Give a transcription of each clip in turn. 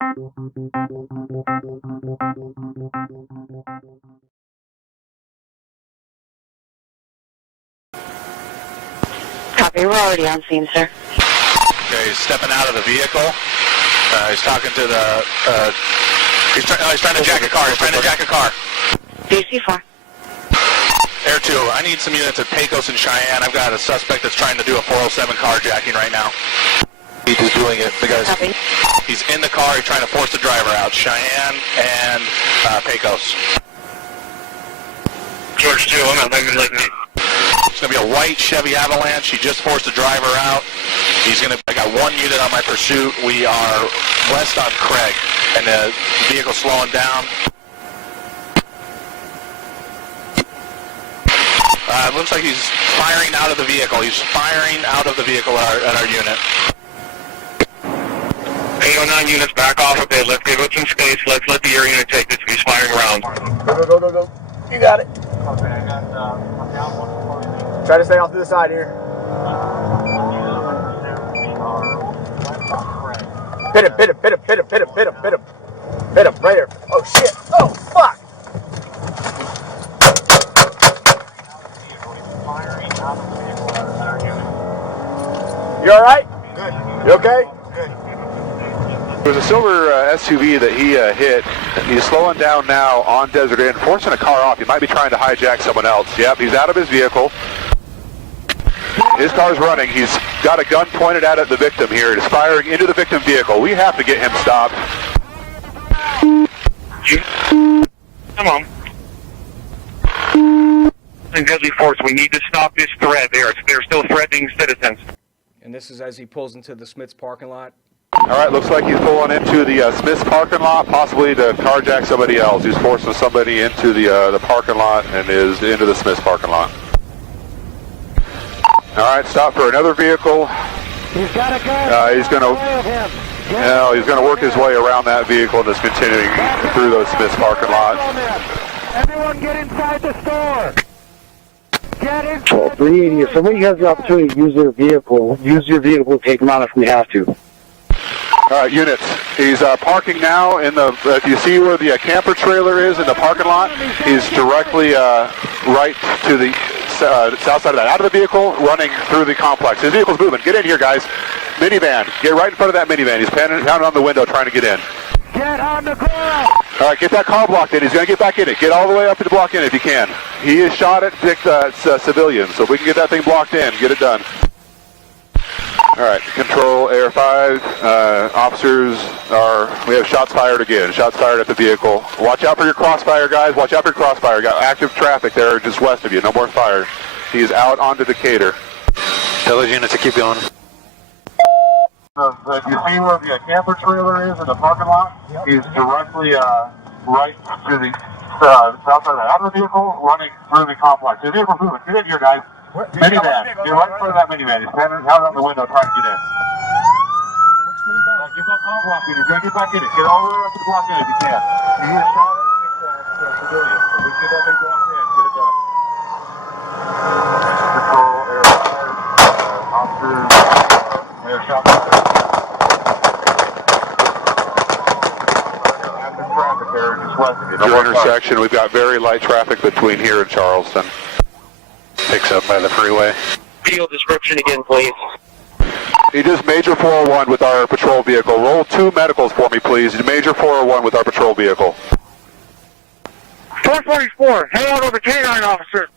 Copy, we're already on scene, sir. Okay, he's stepping out of the vehicle. He's talking to the, he's trying to jack a car. DC-4. Air 2, I need some units at Pecos and Cheyenne. I've got a suspect that's trying to do a 407 carjacking right now. He's just doing it. The guy's, Copy. he's in the car. He's trying to force the driver out. Cheyenne and Pecos. George 2, I'm at Lincoln Lake. It's going to be a white Chevy Avalanche. He just forced the driver out. I got one unit on my Pursuit. We are west on Craig, and the vehicle's slowing down. It looks like he's firing out of the vehicle. He's firing out of the vehicle at our unit. 809 units, back off a bit. Let's give it some space. Let's let the air unit take this. He's firing around. Go. You got it. Okay, I got, I'm down one. Try to stay off to the side here. Hit him, right here. Oh shit, oh fuck! You alright? Good. You okay? Good. There's a silver SUV that he hit. He's slowing down now on Desert Inn, forcing a car off. He might be trying to hijack someone else. Yep, he's out of his vehicle. His car's running. He's got a gun pointed at the victim here. It's firing into the victim vehicle. We have to get him stopped. Come on. In deadly force, we need to stop this threat. They're still threatening citizens. And this is as he pulls into the Smith's parking lot. All right, looks like he's pulling into the Smith's parking lot, possibly to carjack somebody else. He's forcing somebody into the parking lot and is into the Smith's parking lot. All right, stop for another vehicle. He's got a gun. He's going to work his way around that vehicle and is continuing through those Smith's parking lot. Everyone get inside the store. Get in. 380, if somebody has the opportunity to use their vehicle, use your vehicle to take them out if you have to. All right, units. He's parking now in the, if you see where the camper trailer is in the parking lot, he's directly right to the south side of that. Out of the vehicle, running through the complex. His vehicle's moving. Get in here, guys. Minivan. Get right in front of that minivan. He's pounding on the window trying to get in. Get on the car. All right, get that car blocked in. He's going to get back in it. Get all the way up to the block in if you can. He is shot at civilians, so if we can get that thing blocked in, get it done. All right, control Air 5. Officers we have shots fired again. Shots fired at the vehicle. Watch out for your crossfire, guys. Watch out for your crossfire. Got active traffic there just west of you. No more fire. He's out onto Decatur. Tell those units to keep going. If you see where the camper trailer is in the parking lot, he's directly right to the south side of that. Out of the vehicle, running through the complex. The vehicle's moving. Get in here, guys. Minivan. You're right in front of that minivan. He's standing out on the window trying to get in. Get that car block in. He's going to get back in it. Get all the way up to the block in if you can. He is shot at civilians. So we can get that thing blocked in. Get it done. Control Air 5. Officers. Air shot fire. Active traffic there just west of you. Your intersection, we've got very light traffic between here and Charleston. Picks up by the freeway. Field description again, please. He does major 401 with our patrol vehicle. Roll 2 medicals for me, please. Major 401 with our patrol vehicle. 444, head out over K9, officer.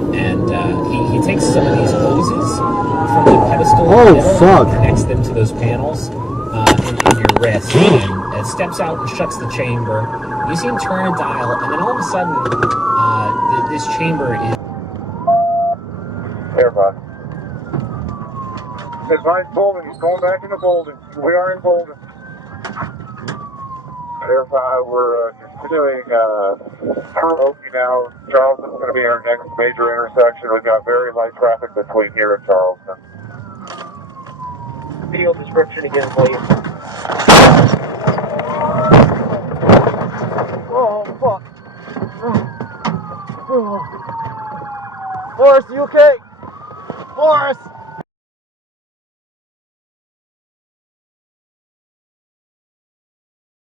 And he takes some of these hoses from the pedestal and connects them to those panels in your wrist and steps out and shuts the chamber. You see him turn a dial, and then all of a sudden, this chamber is... Air 5. Advise Bolden, he's going back into Bolden. We are in Bolden. Air 5, we're continuing through Oakey now. Charleston's going to be our next major intersection. We've got very light traffic between here and Charleston. Field description again, please. Oh fuck. Forrest, you okay?